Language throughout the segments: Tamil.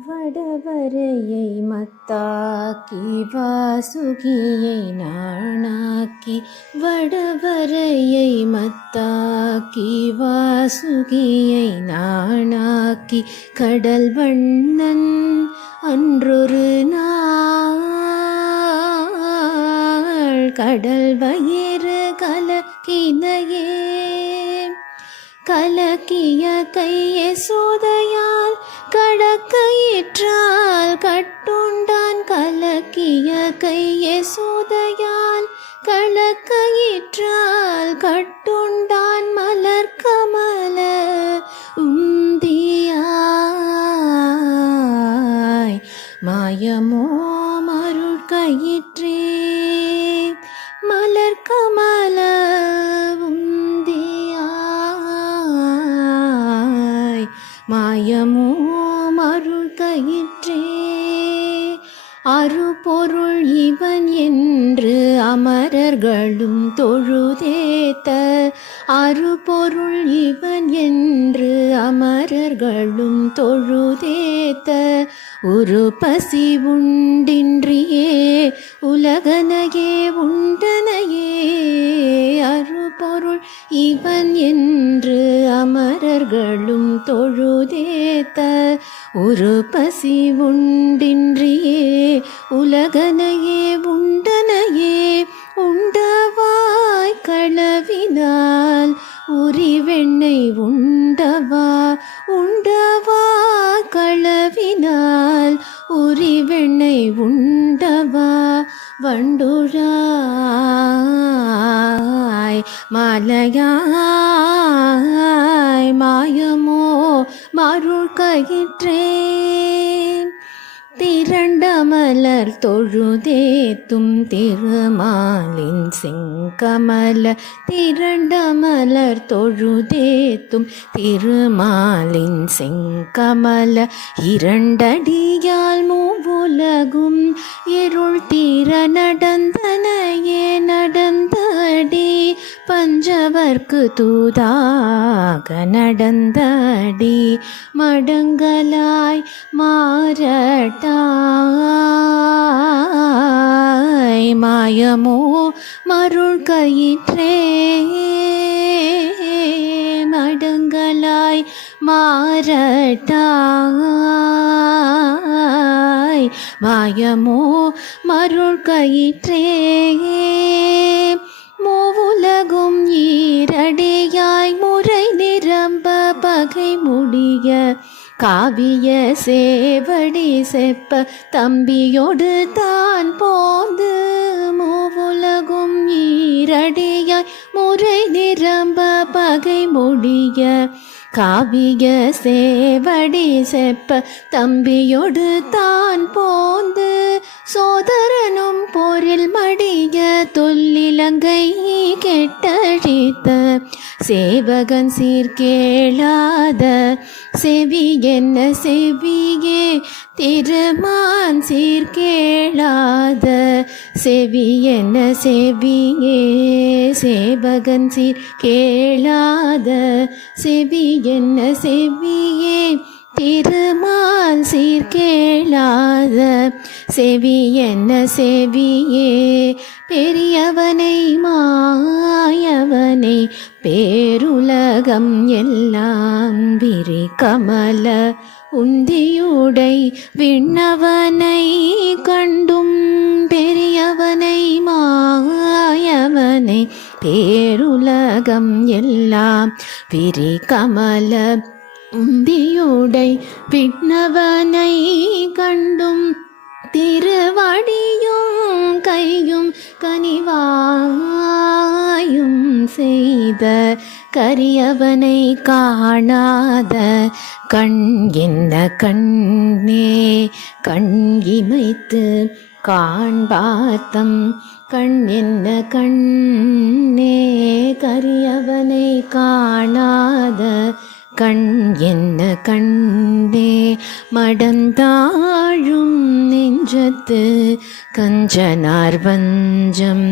வடவரையை மத்தாக்கி வாசுகியை நாணாக்கி வடவரையை மத்தாக்கி வாசுகியை நாணாக்கி கடல் வண்ணன் அன்றொரு நாள் கடல் வயிறு கலக்கினையே கலக்கிய கையை சோதையால் கடக்கயிற்றால் கட்டுண்டான் கலக்கிய கையை சோதையால் கலக்கயிற்றால் கட்டுண்டான் மலர் கமல உந்தியாய் மாயமோ மருட்கயிற்றே மலர் கமல மாயமோ அருள் கயிற்றே அருபொருள் இவன் என்று அமரர்களும் தொழுதேத்த அருபொருள் இவன் என்று அமரர்களும் தொழுதேத்த ஒரு பசி உண்டின்றியே உலகனையே உண்டனையே அருபொருள் இவன் என்று அமரர்களும் தொழுதேத்த ஒரு பசி உண்டின்றியே உலகனையே உண்டனையே உண்டவாய் களவினால் உரிவெண்ணை உண்டவா உண்டவா களவினால் உரிவெண்ணை உண்டவா வண்டுழாய் மாலையாய் மாயமோ மருள் கயிற்றே திரண்ட மலர் தொழுதேத்தும் திருமாலின் செங்கமல திரண்ட மலர் தொழுதேத்தும் திருமாலின் செங்கமல இரண்டடியால் மூவுலகும் இருள் தீர நடந்தனையே நடந்தடி பஞ்சவர்க்கு தூதாக நடந்தடி மடங்கலாய் மாறட்டாய் மாயமோ மருள் கயிற்றே மடங்கலாய் மாறட்டாய் மாயமோ மருள் கயிற்றே மூவுலகும் ஈரடியாய் முறை நிரம்ப பகை முடிய காவிய சேவடி செப்ப தம்பியோடு தான் போந்து மூவுலகும் ஈரடியாய் முறை நிரம்ப பகை முடிய காவிய சேவடி செப்ப தம்பியோடு தான் போந்து சோதரனும் போரில் மடிய தொல்லிலங்கை கெட்டழித்த சேவகன் சீர்கேளாத செவி என்ன செவியே திருமான் சீர்கேளாத செவி என்ன செவியே சேவகன் சீர்கேளாத செவி என்ன செவியே திருமால் சீர்கேளாத செவி என்ன செவியே பெரியவனை மாயவனை பேருலகம் எல்லாம் விரி கமல உந்தியுடை விண்ணவனை கண்டும் பெரியவனை மாயவனை பேருலகம் எல்லாம் விரி கமல உந்தியுடை விண்ணவனை கண்டும் திருவடியும் கையும் கனிவாயும் செய்த கரியவனை காணாத கண் என்ன கண்ணே கண் இமைத்து காண்பார்த்தம் கண் என்ன கண்ணே கரியவனை காணாத கண் என்ன கண்ணே மடந்தாழும் நெஞ்சத்து கஞ்சனார் வஞ்சம்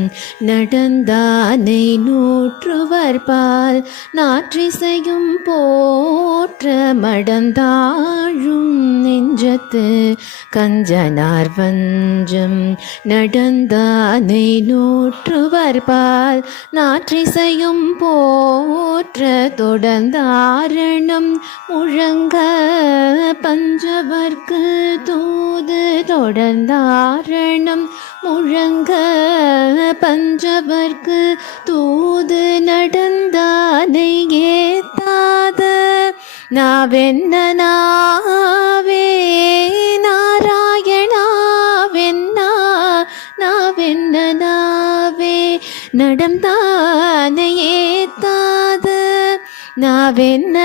நடந்தானை நூற்றுவர்பால் நாற்றிசையும் போற்ற மடந்தாழும் நெஞ்சத்து கஞ்சனார் வஞ்சம் நடந்தானை நூற்றுவர்பால் நாற்றிசையும் போற்ற தொடர்ந்தாரணம் முழங்க பஞ்சவர்க்கு தூது தொடர்ந்தாரணம் முழங்க பஞ்சவர்க்கு தூது நடந்தானை ஏத்தாத நாவென்ன நாவே நாராயணாவென்னா நாவென்ன நாவே நடந்தானை ஏத்தாத நாவென்ன